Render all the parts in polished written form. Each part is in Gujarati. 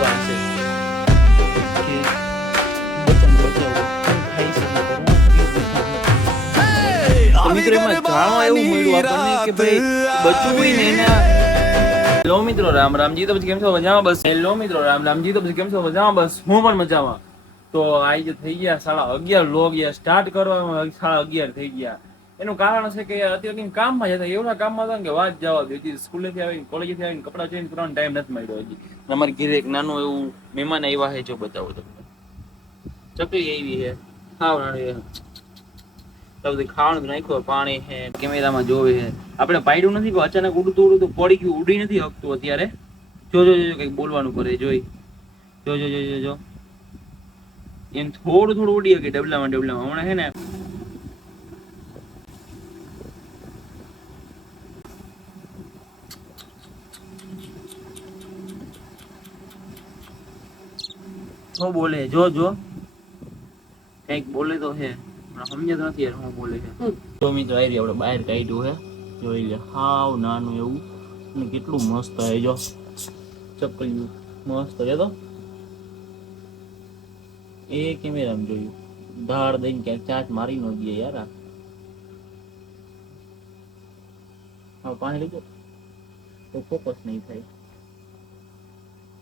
આપણું આ છે કે બચન બચાવો ખાઈ શકે તો મિત્રો એમાં જાણવા એવું મળ્યું આપણને કે ભાઈ બચવું હોય ને એના હેલો મિત્રો રામ રામજી તો પછી કેમ છો મજામાં બસ હેલો મિત્રો રામ રામજી તો પછી કેમ છો મજામાં બસ હું પણ મજામાં તો આજ થઈ ગયા 11:30 લોગ સ્ટાર્ટ કરવામાં 11:30 થઈ ગયા એનું કારણ છે કે અત્યારે કામમાં જતા એવડા કામમાં હતા કે વાત જવા દો હજી સ્કૂલેથી આવીને કોલેજથી આવીને કપડાં ચેન્જ કરવાનો ટાઈમ નથી મળ્યો હજી અમારી ઘરે એક નાનું એવું મહેમાન આવ્યા છે જો બતાવો તમને ચકલી આવી છે ખાવાનું ખાવાનું નાખ્યું પાણી છે કેમેરામાં જોવે છે આપણે પાડ્યું નથી કે અચાનક ઉડતું ઉડતું પડી ગયું ઉડી નથી શકતું અત્યારે જો કંઈક બોલવાનું કરે જોઈ જો એમ થોડું ઉડી શકે ડબલામાં હમણાં છે ને શું બોલે જો કઈક બોલે તો છે સમજે તો નથી યાર શું બોલે છે તો મિત્રો આવી આપણે બહાર કાઢ્યું છે જોઈ લે હાવ નાનું એવું અને કેટલું મસ્ત છે જો ચકલિયું મસ્ત છે તો એ કેમેરામાં જોયું ધાડ દઈને ક્યાંક ચાંચ મારી ન દે યાર હા પાણી લીધું તો ફોકસ નહીં થાય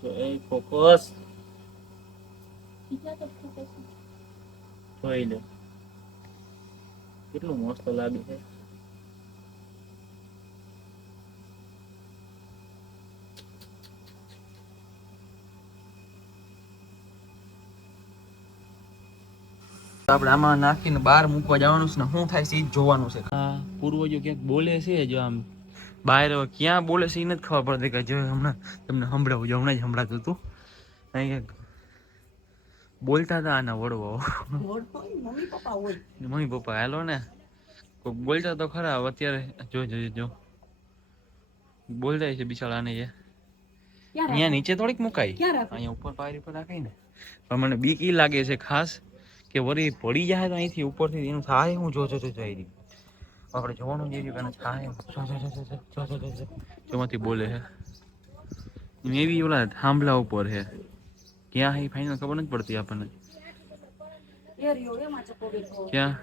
તો એ ફોકસ જોઈ લે કેટલું મસ્ત લાગે છે આપણે આમાં નાખીને બહાર મૂકવા જવાનું છે ને શું થાય છે એ જોવાનું છે પૂર્વજો ક્યાંક બોલે છે જો આમ બહાર ક્યાં બોલે છે એ નથી ખબર પડતી કે જો હમણાં તમને સંભળાવું જો હમણાં જ સંભળાતું હતું ક્યાંક બોલતા હતા આના વડવાઓ મમ્મી પપ્પા હેલો ને કોઈ બોલતા તો ખરા અત્યારે જો બોલતા છે બિચારા આને અહીંયા નીચે થોડીક મુકાય અહીંયા ઉપર પાયરી પર રાખાય ને પણ મને બીક ઈ લાગે છે ખાસ કે વળી પડી જાય તો અહીંથી ઉપરથી એનું થાય હું જો જઈ આપણે જોવાનું જઈ રહ્યું કે થાય જોમાંથી બોલે છે મે બી ઓલા થાંભલા ઉપર છે ક્યાં હે ફાઈનલ ખબર નથી પડતી આપણને ક્યાં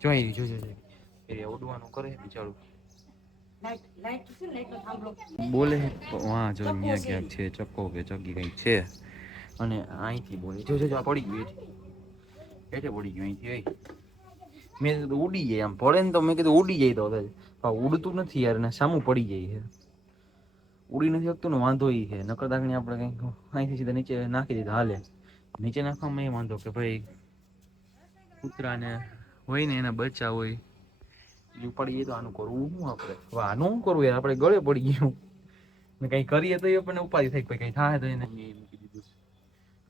જોઈ જો ઉડવાનું કરે બિચારું બોલે હા જો અહીંયા ક્યાંક છે ચક્કો કે ચક્કી કઈક છે અને અહીંથી બોલે જો આ પડી ગયું એટલે પડી ગયું અહીંથી મેં કીધું ઉડી જાય આમ પડે ને તો મેં કીધું ઉડી જાય તો ઉડતું નથી યાર ને સામું પડી જાય છે ઉડી નથી શકતું ને વાંધો એ છે નકર દાખણી આપણે કંઈક અહીંથી સીધા નીચે નાખી દીધા હાલે નીચે નાખવામાં એ વાંધો કે ભાઈ કૂતરાને હોય ને એના બચ્ચા હોય પડી જાય તો આનું કરવું શું આપણે આનું શું કરવું યાર આપણે ગળે પડી ગયું ને કંઈ કરીએ તો એ આપણને ઉપાધિ થાય કંઈ થાય તો એને મૂકી દીધું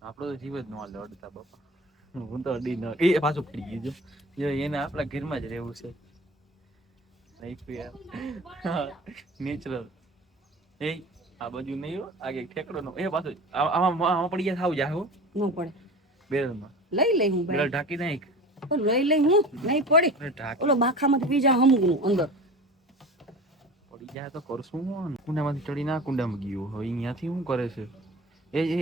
આપણો તો જીવ જ ન હાલે અડતા બાપા હું તો અડી ન એ પાછું પડી ગયું જો એને આપણા ઘરમાં જ રહેવું છે નેચરલ એ આ બાજુ નહીં હો આગે ઠેકડો નો એ પાછો આમાં પડી ગયા થાવ જા હો ન પડે બેરલમાં લઈ હું બેરલ ઢાંકી નાખ લઈ હું નહીં પડી ઓલો બાખામાંથી બીજા હમગનું અંદર પડી જાય તો કરશું હું કુંડામાંથી ચડી ના કુંડામાં ગયું હવે અહીંયાથી શું કરે છે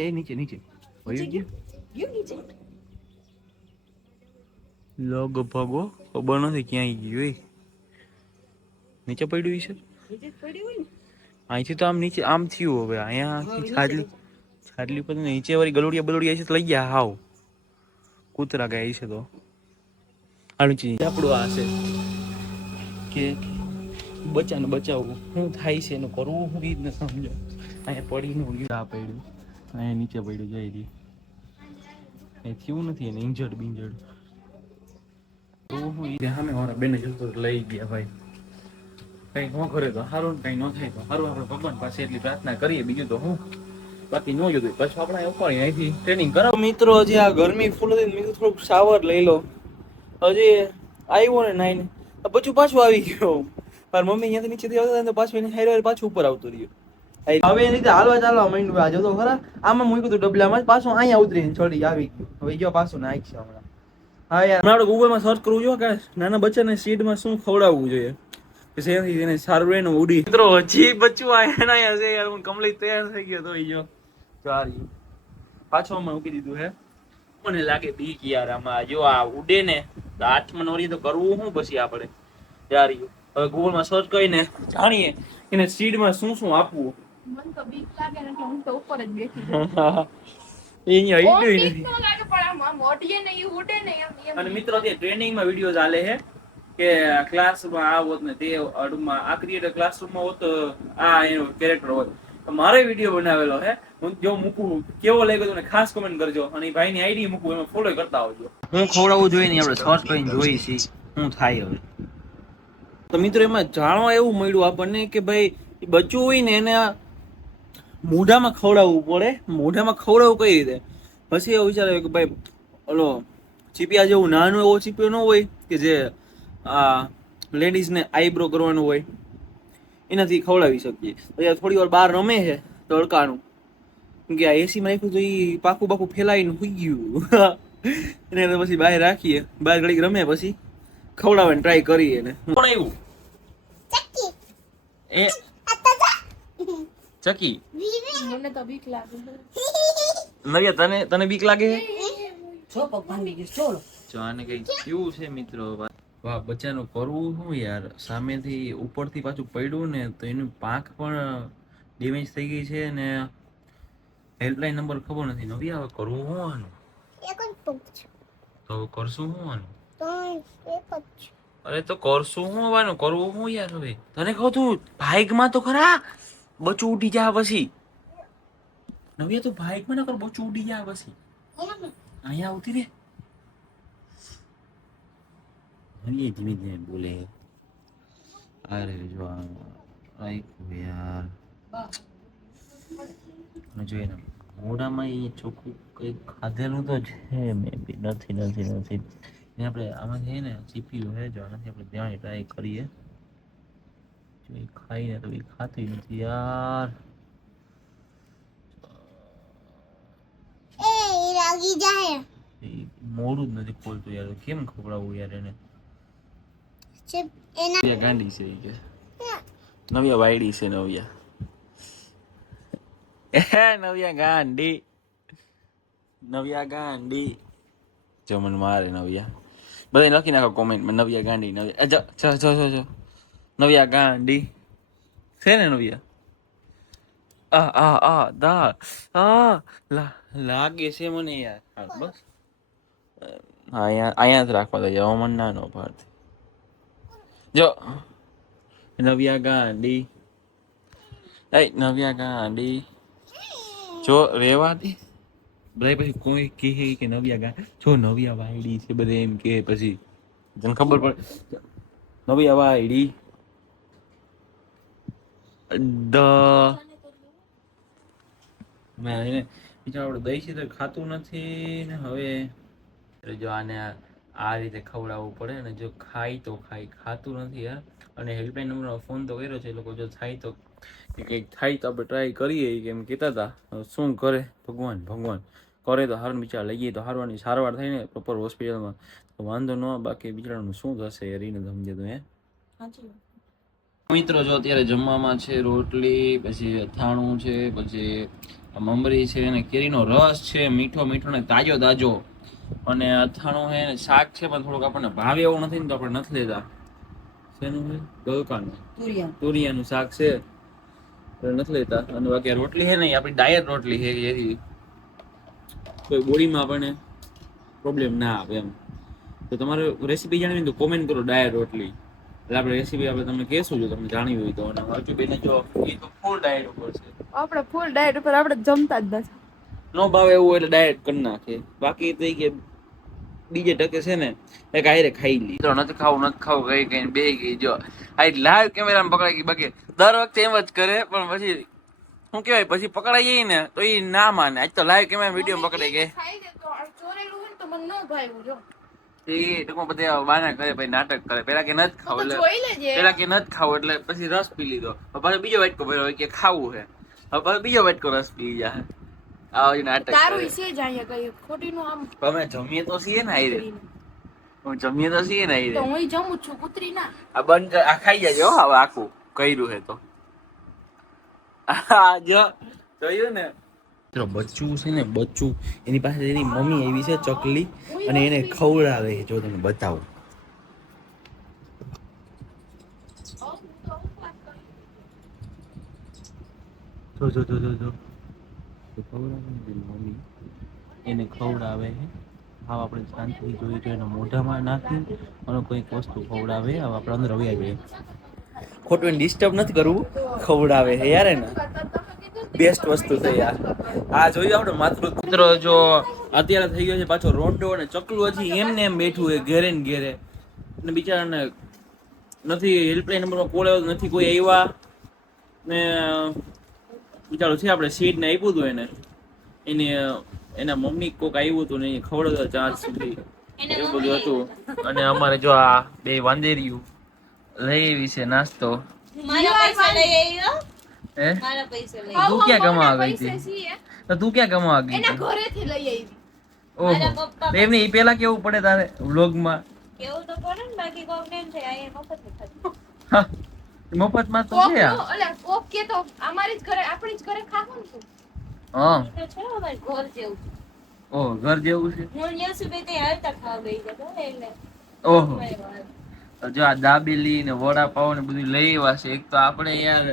એ નીચે વયું ગયું નીચે લગ ભગો ખબર નથી ક્યાંય ગયું નીચે પડ્યું છે નીચે પડી હોય ને અહીંથી તો આમ નીચે આમ થયું હવે અહીંયા છાટલી પર નીચે વાળી ગલુડિયા છે તો લઈ ગયા હાવ કૂતરા ગયા છે તો આપણું આ છે કે બચ્ચાને બચાવવું શું થાય છે એનું કરવું હું રીત ને સમજો અહીંયા પડીને આ પડ્યું અહીંયા નીચે પડ્યું જઈ રહી એ થયું નથી એને ઇન્જર્ડ બિન્જર્ડ હું સામે મારા બેને જતો લઈ ગયા ભાઈ કઈ ન કરે તો સારું કઈ ન થાય તો સારું આપણે ભગવાન પાસે એટલી પ્રાર્થના કરીએ બીજું તો હું બાકી ન જોતું પછી આપણે ઉપર અહીંથી ટ્રેનિંગ કરાવ મિત્રો હજી આ ગરમી ફૂલ હતી મેં થોડુંક શાવર લઈ લો હજી આવ્યો ને નાઈને પછી પાછું આવી ગયો મારી મમ્મી અહીંયાથી નીચેથી આવતા તો પાછું એને હારે પાછું ઉપર આવતું રહ્યું હવે એની રીતે હાલવા ચાલવા માંડ્યું આજે તો ખરા આમાં મૂક્યું હતું ડબલામાં પાછું અહીંયા ઉતરીને છોડી આવી ગયું હવે ગયો પાછું નાખ છે હમણાં હા યાર આપણે ગૂગલમાં સર્ચ કરવું જોઈએ કે નાના બચ્ચાને સીડમાં શું ખવડાવવું જોઈએ પછી એને સારું રહે ને ઉડી મિત્રો હજી બચ્ચું આયા છે યાર હું કમ્પ્લીટ તૈયાર થઈ ગયો તો જો ચારી પાછો અમે મૂકી દીધું હે. મને લાગે બીક યાર આમાં, જો આ ઉડે ને તો હાથમાં નોરી તો કરવું શું પછી આપણે યાર. હવે ગૂગલમાં સર્ચ કરીને જાણીએ એને સીડમાં શું શું આપવું. મને તો બીક લાગે ને એટલે હું તો ઉપર જ બેસી એ અહીંયા ઓમ ઈડું બીક નથી. ન લાગે પણ આમ ઓડીએ ને ઈ ઉડે ને એમ અને મિત્રો તે ટ્રેનિંગમાં વિડીયો ચાલે છે કે ક્લાસમાં આ હોત ને તે અડમાં આ ક્રિએટર ક્લાસરૂમમાં હોત તો આ એનો કેરેક્ટર હોત. તો મારે વિડીયો બનાવેલો છે, હું જો મૂકું કેવો લાગ્યો તમને ખાસ કમેન્ટ કરજો અને ઈ ભાઈની આઈડી મૂકું એમાં ફોલો કરતા આવજો. હું ખવડાવવું જોઈએ ને આપણે સર્ચ કરીને જોઈ છી શું થાય હવે. તો મિત્રો એમાં જાણવા એવું મળ્યું આપણને કે ભાઈ ઈ બચ્ચું હોય ને એને મોઢામાં ખવડાવવું પડે. મોઢામાં ખવડાવવું કઈ રીતે? પછી એવું વિચાર આવ્યો કે ભાઈ ઓલો ચીપિયા જેવું નાનું એવો ચીપિયો ન હોય કે જે આ લેડીઝને આઈબ્રો કરવાનું હોય, એનાથી ખવડાવી શકીએ. પછી થોડી વાર બહાર રમે છે તડકાનું, કેમ કે આ એસીમાં રાખ્યું તો એ પાકું પાકું ફેલાઈને સુઈ ગયું. એને પછી બહાર રાખીએ, બહાર ઘડીક રમે પછી ખવડાવવાની ટ્રાય કરીએ. એને કોણ આવ્યું? એ ચકી. મને તો બીક લાગે નવ્યા તને તને બીક લાગે છે? જો પગ ભાંગી ગયો ચોલો. જો આને કઈ કેવું છે મિત્રો, વાહ બચ્ચાનું કરવું શું યાર. સામેથી ઉપરથી પાછું પડ્યું ને તો એનું પાંખ પણ ડેમેજ થઈ ગઈ છે ને હેલ્પલાઇન નંબર ખબર નથી. નવી હવે કરવું શું આનું? તો હવે કરશું શું આનું? અરે તો કરશું શું આવવાનું? કરવું શું યાર હવે? તને કહું તું બાઇકમાં તો ખરા બચ્ચું ઉડી જાય પછી. નવ્યા તું બાઇકમાં ના કર, બચ્ચું ઉડી જાય પછી. અહીંયા આવતી રે. ધીમે ધીમે બોલે. અરે જો આઈકુ યાર. જોઈએ ને મોઢામાં એ ચોખ્ખું કંઈક ખાધેલું તો છે મે બી. નથી એને આપણે આમાં છે ને ચીપ્યું હે, જો આનાથી આપણે ત્યાં ટ્રાય કરીએ. જો એ ખાઈને તો એ ખાતી નથી યાર. એ મોડું જ નથી ખોલતું યાર. કેમ ખવડાવવું યાર એને? નવ્યા ગાંડી છે ઈ કે. નવ્યા વાયડી છે નવ્યા. નવ્યા ગાંડી. નવ્યા ગાંડી. જો મને મારે નવ્યા. બધા લખી નાખો કોમેન્ટમાં નવ્યા ગાંડી. નવ્યા જો નવ્યા ગાંડી છે ને નવ્યા. લાગે છે મને યાર. બસ અહીંયા જ રાખવા દે. હવામાન ના નો પાડતી. જો નવ્યા ગાંડી. નવ્યા ગાંડી. જો રેવા દે. બધા પછી કોઈ કહે કે નવ્યા ગાંડી, જો નવ્યા વાયડી છે બધા એમ કે પછી તને ખબર પડે. નવ્યા વાયડી મેં એને બિચારો આપણે દઈ છે તો ખાતું નથી ને. હવે જો આને આ રીતે ખવડાવવું પડે ને. જો ખાય તો ખાય, ખાતું નથી યાર. અને હેલ્પલાઇન નંબરમાં ફોન તો કર્યો છે એ લોકો. જો થાય તો કંઈક થાય તો આપણે ટ્રાય કરીએ કેમ કહેતા હતા. શું કરે ભગવાન કરે તો હારું. બિચારા લઈ જઈએ તો હારવાની સારવાર થાય ને પ્રોપર હોસ્પિટલમાં તો વાંધો ન. બાકી બિચારાનું શું થશે યાર એને સમજે તો. મિત્રો જો અત્યારે જમવામાં છે રોટલી, પછી અથાણું છે, પછી મમરી છે અને કેરીનો રસ છે, મીઠો ને તાજો. અને અથાણું છે ને શાક છે પણ થોડુંક આપણને ભાવે એવું નથી ને તો આપણે નથી લેતા. શેનું છે? ગલકાનું તુરિયાનું શાક છે નથી લેતા. અને બાકી રોટલી છે ને આપણી ડાયટ રોટલી છે જેથી કોઈ બોડીમાં આપણને પ્રોબ્લેમ ના આવે એમ. તો તમારે રેસીપી જાણવી તો કોમેન્ટ કરો ડાયટ રોટલી. એટલે આપણે રેસીપી આપણે તમને કહેશું જો તમને જાણવી હોય તો. અને હજુ બેને જો એ તો ફૂલ ડાયટ ઉપર છે. આપણે ફૂલ ડાયટ ઉપર આપણે જમતા જ નથી. નો ભાવે એવું એટલે ડાયટ કરી નાખે. બાકી તો કે બીજે ટકે છે ને એક આયરે ખાઈ લી. નથી ખાવું કઈ બે ગઈ. જો આ લાઈવ કેમેરામાં પકડાઈ ગઈ. બાકી દર વખતે એમ જ કરે પણ પછી શું કહેવાય પછી પકડાઈ જાય ને તો એ ના માને. આજ તો લાઈવ કેમેરા વિડીયો પકડાઈ ગઈ. ખાઈ દે તો આ ચોરેલું હોય ને તો મને ન ભાવ્યું જો. એ ટૂંકમાં બધા બાના કરે પછી નાટક કરે. પેલા કે નથી ખાવું તો એટલે જોઈ લેજે. પેલા કે નથી ખાવું એટલે પછી રસ પી લીધો. પાછો બીજો વાટકો ભર્યો કે ખાવું છે. હવે પાછો બીજો વાટકો રસ પી જાય. આવા જ નાટક તારું કરે. વિશે જ અહીંયા કઈ ખોટી નું આમ અમે જમીએ તો છીએ ને આયરે. જમીએ તો છીએ ને આયરે. તો હું જમું છું કૂતરી ના. આ બંધ આ ખાઈ જાય હવે આખું કર્યું હે તો. જો જોયું ને મિત્રો બચ્ચું છે ને બચ્ચું એની પાસે એની મમ્મી આવી છે ચકલી અને એને ખવડાવે જો તમે બતાવો જો મમ્મી એને ખવડાવે છે હા આપણે શાંતિથી જોઈ જોઈએ એના મોઢામાં નાખી અને કોઈક વસ્તુ ખવડાવે હવે આપણે અંદર આવી આવીએ ખોટું ડિસ્ટર્બ નથી કરવું ખવડાવે છે યાર એને બેસ્ટ વસ્તુ છે યાર આ જોયું આપણે માત્ર મિત્રો જો અત્યારે થઈ ગયો છે પાછો રોંડો અને ચકલું હજી એમને એમ બેઠું હોય ઘેરે ને ઘેરે અને બિચારાને નથી હેલ્પલાઇન નંબરમાં કોલ આવ્યો નથી કોઈ આવ્યા ને બિચારો છે આપણે સીટ ને આપ્યું હતું એને એના મમ્મી કોક આવ્યું હતું ને ખવડાવતા ચાર્જ સુધી એવું બધું હતું અને અમારે જો આ બે વાંદેરિયું લઈ આવી છે નાસ્તો મારા પૈસા લઈ આવ્યો હે મારા પૈસા લઈ તું ક્યાં કમાવા ગઈ પૈસે હતી છીએ. તો તું ક્યાં કમાવા ગઈ એના હતી ઘરેથી લઈ આવી. ઓહો મારા પપ્પા એમને ઈ પેલા કેવું પડે તારે વ્લોગમાં કેવું તો પડે ને બાકી કોક ને એમ થાય આ મફત નથી ખાતું. હા મફતમાં તો છે આ. કોક કે તો અમારી જ ઘરે આપણી જ ઘરે ખાવું ને તું. હા ઈ તો છે અમારે ઘર જેવું ઓહ ઘર જેવું છે હું ન્યા સુધી ત્યાં હાલતા ખાવા ગઈ જતો ને એટલે ઓહો તો જો આ દાબેલી ને વડાપાવ ને બધું લઈ આવ્યા છે એક તો આપણે યાર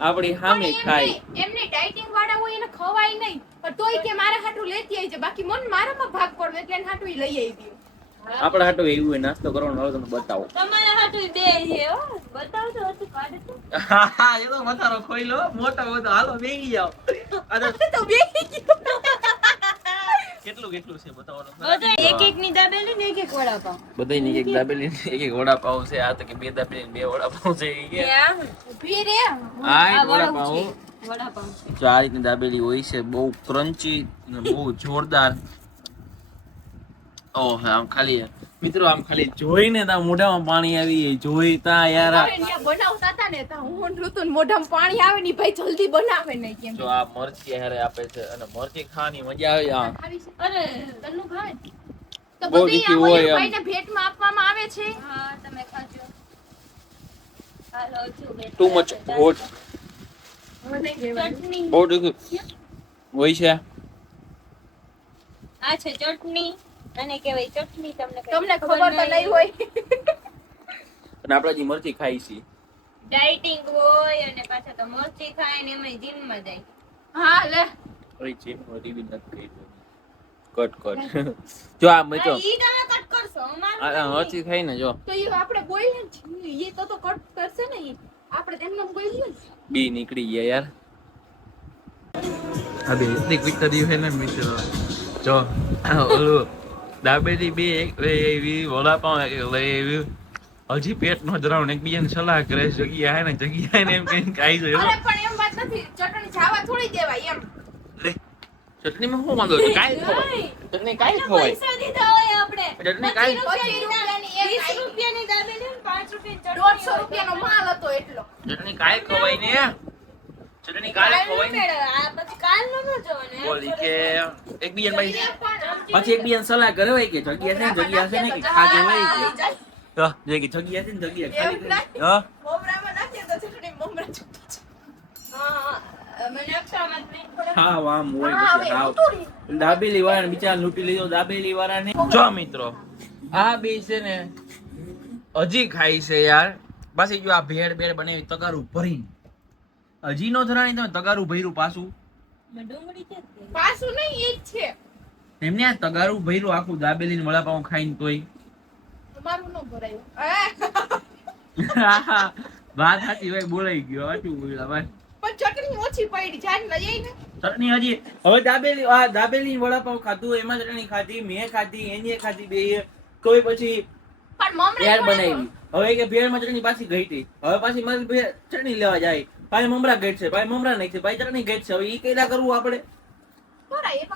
આપણી સામે ખાય એમને ડાયટિંગ વાળા હોય એને ખવાય નહીં પણ તોય કે મારા હાટુ લેતી આવી છે બાકી મન મારામાં ભાગ પડવે એટલે એને હાટુ લઈ આવી દઉં. આપણે હાટો એવું હોય નાસ્તો કરવાનો હવે તમે બતાવો તમારા હાટુ બે છે હો બતાવજો હતું કાઢે તો હા એ તો મથારો ખોઈ લો મોટો બધો હાલો બેગી જાઓ તો બેસી ગયો. કેટલું કેટલું છે બતાવો બધા એક એક ની દાબેલી ને એક એક વડાપાવ બધાની એક દાબેલી ને એક વડાપાવ છે આ તો કે બે દાબેલી ને બે વડાપાવ છે ઈ કે ઊભી રે. આ વડાપાવ વડાપાવ છે જો આ રીતની દાબેલી હોય છે બહુ ક્રન્ચી અને બહુ જોરદાર ઓહ આમ ખાલી મિત્રો આમ ખાલી જોઈને તા મોઢામાં પાણી આવી જોઈતા યાર અરે ત્યાં બનાવતા હતા ને ત્યાં હું ઋતુ મોઢામાં પાણી આવે ને ભાઈ જલ્દી બનાવે ને કેમ જો આ મરચી હારે આપે છે અને મરચી ખાવાની મજા આવે આ ખાવી છે. અરે તન્નું ભાવે ને? તો બહુ બધી તીખી આ હોય ઓલી એમ. ભાઈને ભેટમાં આપવામાં આવે છે. હા તમે ખાજો હાલો છું બે ટુ મચ હોટ હવે નહીં લેવાનું. ચટણી બહુ તીખું હોય છે આ છે ચટણી અને કહેવાય ચટણી તમને કઈ તમને ખબર તો નહીં હોય. અને આપણે જે મરચી ખાઈ છે ડાયટિંગ હોય અને પાછા તો મરચી ખાય ને એમાં જીમ માં જાય હા લે અરે છે રીવી નથી ખાઈ કટ જો આ મિત્રો ઈ તમે કટ કરશો અમારું આ મરચી ખાઈ ને જો તો એ આપણે બોલીએ ને છીએ. એ તો કટ કરશે ને ઈ. આપણે તેમને બોલીએ ને. બી નીકળી ગયા યાર આ બે એટલી કુતરી છે ને મિત્રો જો ઓલું દાબેલી બે એક લઈ આવી વડાપાવ એક લઈ આવી હજી પેટ નો ધરાવણ એકબીજાને સલાહ કરે છે જગ્યા હે ને જગ્યા ને એમ કઈ ખાઈ જાય અરે પણ એમ વાત નથી ચટણી જાવા થોડી દેવાય એમ. લે ચટણીમાં શું વાંધો છે કાઈ ખવાય ચટણી કાઈ ખવાય પૈસા દીધા હોય આપણે ચટણી કાઈ 25 રૂપિયાની એક 20 આવી. રૂપિયાની દાબેલી ને 5 રૂપિયાની 150 રૂપિયાનો માલ હતો એટલો. ચટણી કાઈ ખવાય ને ચટણી કાઈ ખવાય ને આ પછી કાલનો ન જોને બોલી કે એકબીજાને પછી એકબીજાને સલાહ કરે હોય કે જગ્યા છે ને કે ખાજે હોય કે તો જે કે જગ્યા છે ને જગ્યા ખાલી કરી. હા મમરામાં નાખીએ તો ચટણી મમરા છૂટી જાય. હા મને અક્ષામાં નહીં પડે હા આમ હોય હા, પછી હવે હાવ ઉતરી. દાબેલી વાળાને બિચારા લૂંટી લીધો દાબેલી વાળાને જો મિત્રો આ બે છે ને હજી ખાઈ છે યાર પાછી જો આ ભેળ બેળ બનાવી તગારું ભરીને હજી નો ધરાણી તમે તગારું ભર્યું પાછું ડુંગળી છે પાછું નહીં ઈ જ છે. એમને આ તગારું ભર્યું આખું દાબેલી ને વડાપાઉં ખાઈને તોય તમારું ન ભરાયું. વાત સાચી ભાઈ બોલાઈ ગયો સાચું બોલ્યા ભાઈ પણ ચટણી ઓછી પડી જાન લઈ આવી ને. ચટણી હજી હવે દાબેલી આ દાબેલી ને વડાપાઉં ખાધું એમાં ચટણી ખાધી મેં ખાધી એને ખાધી બે તોય પછી પણ મમરા ભેળ બનાવી હવે કે ભેળમાં ચટણી પાછી ઘટી હવે પાછી મારી ભેળ ચટણી લેવા જાય ભાઈ મમરા ઘટશે ભાઈ મમરા નાખશે ભાઈ ચટણી ઘટશે હવે ઈ કઈલા કરવું આપણે ભરાય.